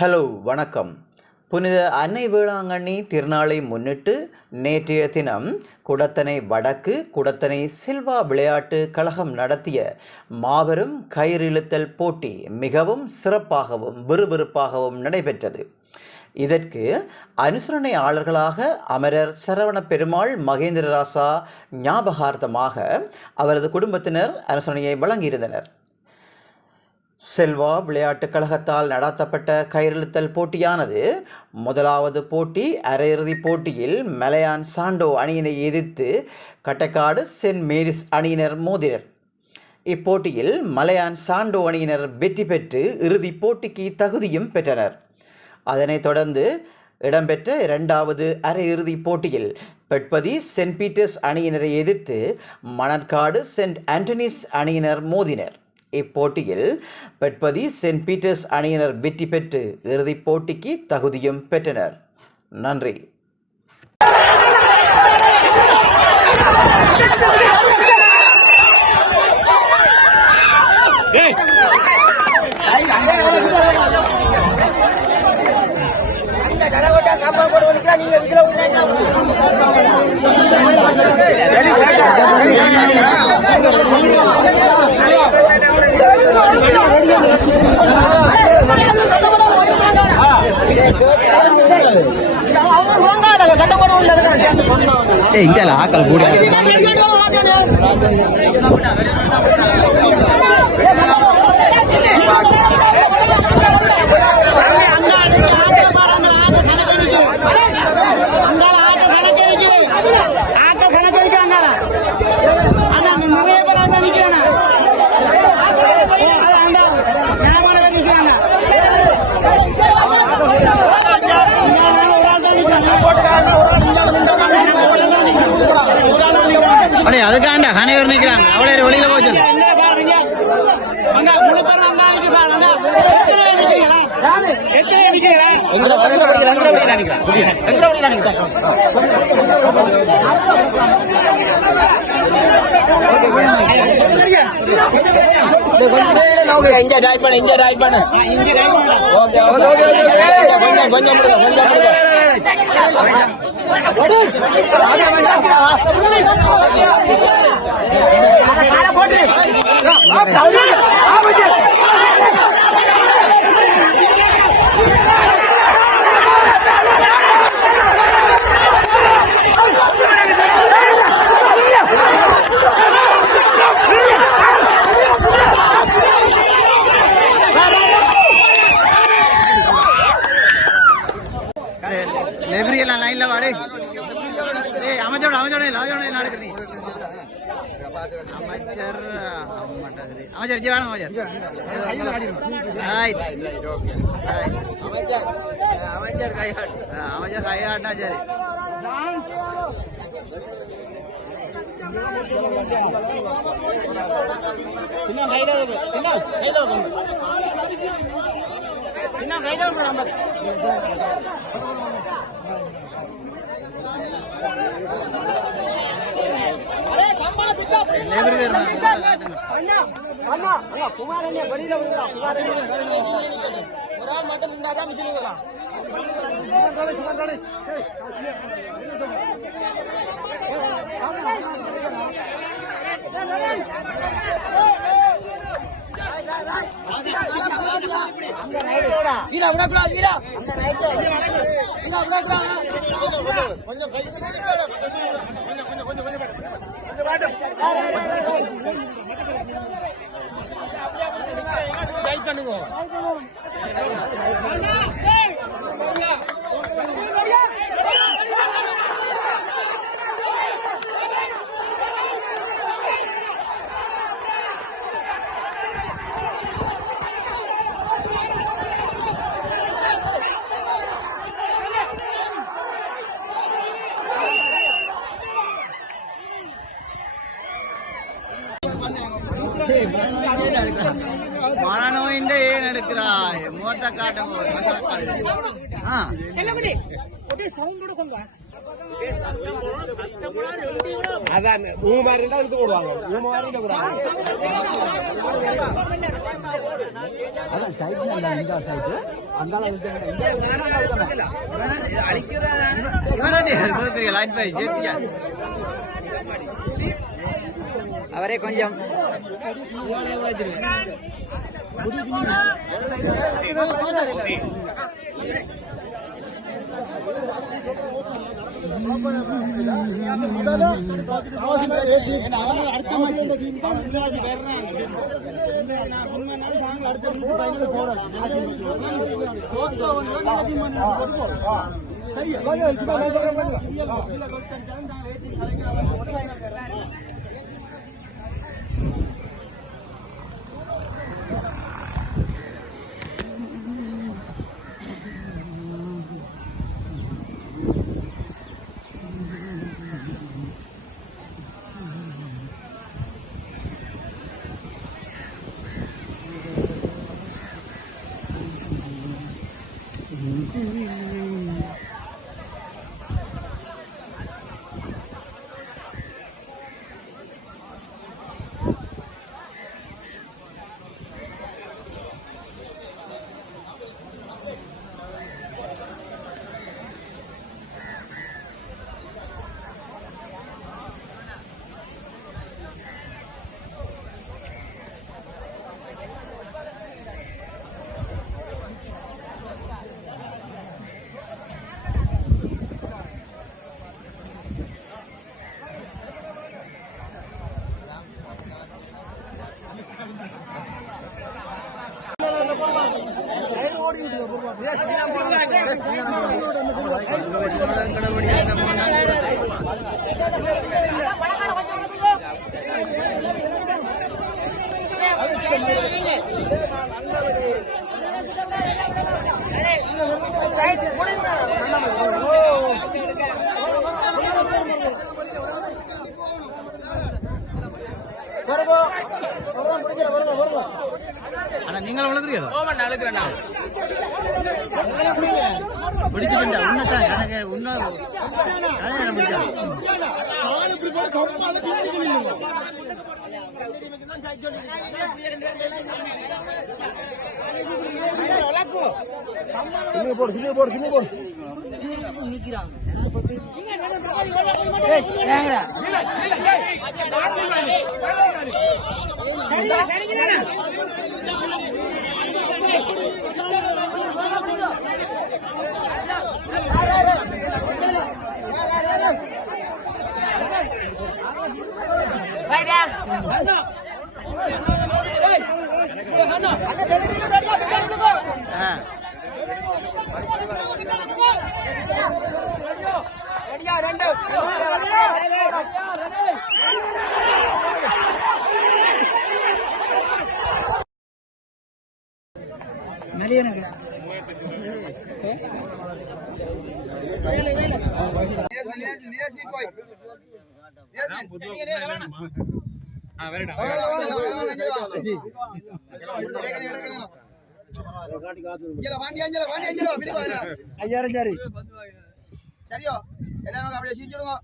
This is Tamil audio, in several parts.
ஹலோ வணக்கம். புனித அன்னை வேளாங்கண்ணி திருநாளை முன்னிட்டு நேற்றைய தினம் குடத்தனை வடக்கு குடத்தனை சில்வா விளையாட்டு கழகம் நடத்திய மாபெரும் கயிறிழுத்தல் போட்டி மிகவும் சிறப்பாகவும் விறுவிறுப்பாகவும் நடைபெற்றது. இதற்கு அனுசரணையாளர்களாக அமரர் சரவண பெருமாள் மகேந்திரராசா ஞாபகார்த்தமாக அவரது குடும்பத்தினர் அனுசரணையை வழங்கியிருந்தனர். செல்வா விளையாட்டுக் கழகத்தால் நடத்தப்பட்ட கயிறிழுத்தல் போட்டியானது முதலாவது போட்டி அரையிறுதிப் போட்டியில் மலையான் சாண்டோ அணியினை எதிர்த்து கட்டைக்காடு சென்ட் மேரிஸ் அணியினர் மோதினர். இப்போட்டியில் மலையான் சாண்டோ அணியினர் வெற்றி பெற்று இறுதிப் போட்டிக்கு தகுதியும் பெற்றனர். அதனைத் தொடர்ந்து இடம்பெற்ற இரண்டாவது அரையிறுதிப் போட்டியில் பெட்பதி சென்ட் பீட்டர்ஸ் அணியினரை எதிர்த்து மணற்காடு சென்ட் ஆண்டனிஸ் அணியினர் மோதினர். இப்போட்டியில் பெட்பதி சென்ட் பீட்டர்ஸ் அணியினர் வெற்றி பெற்று இறுதிப் போட்டிக்கு தகுதியும் பெற்றனர். நன்றி. இங்கல ஆக்கள் கூட அதுக்காண்டா அனைவரும் நிற்கிறாங்க. அவ்வளோ வெளியில போச்சு. லைன்ல வாடு. அமைச்சர் ஜீவான அமைச்சர் கையாட்டா சரி. குமாரண்யா வெளியில மட்டும் இருந்தாக்கா மிஷின் பண்ணுங்க. மனநோயின்ற ஏன் எடுக்கிறாய் மோட்ட காட்டும் அதான் மாதிரி எடுத்து போடுவாங்க. அதான் சைட் இந்த சைட்டு அவரே கொஞ்சம் ஆனா நீங்க வளர்க்குறீங்களா? பிடிச்சிட்டா உன்னதான் எனக்கு இன்னும் ஐயாயிரம் சரி சரியோ எல்லாரும் அப்படியே சீச்சிடுங்க.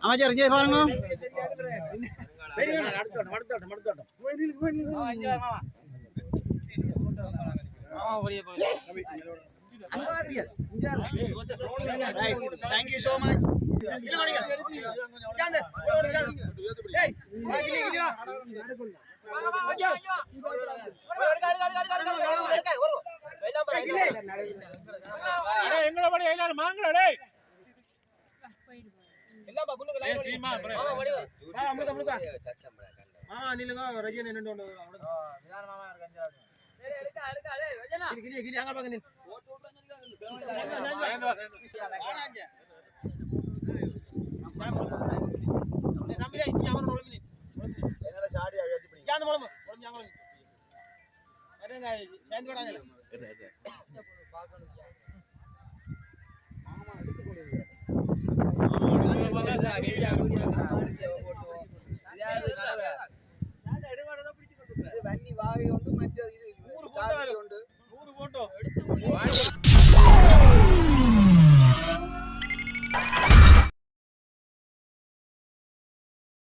அமைச்சர் இங்கே பாருங்க. Thank you so much. மற்ற இது சாதி உண்டு.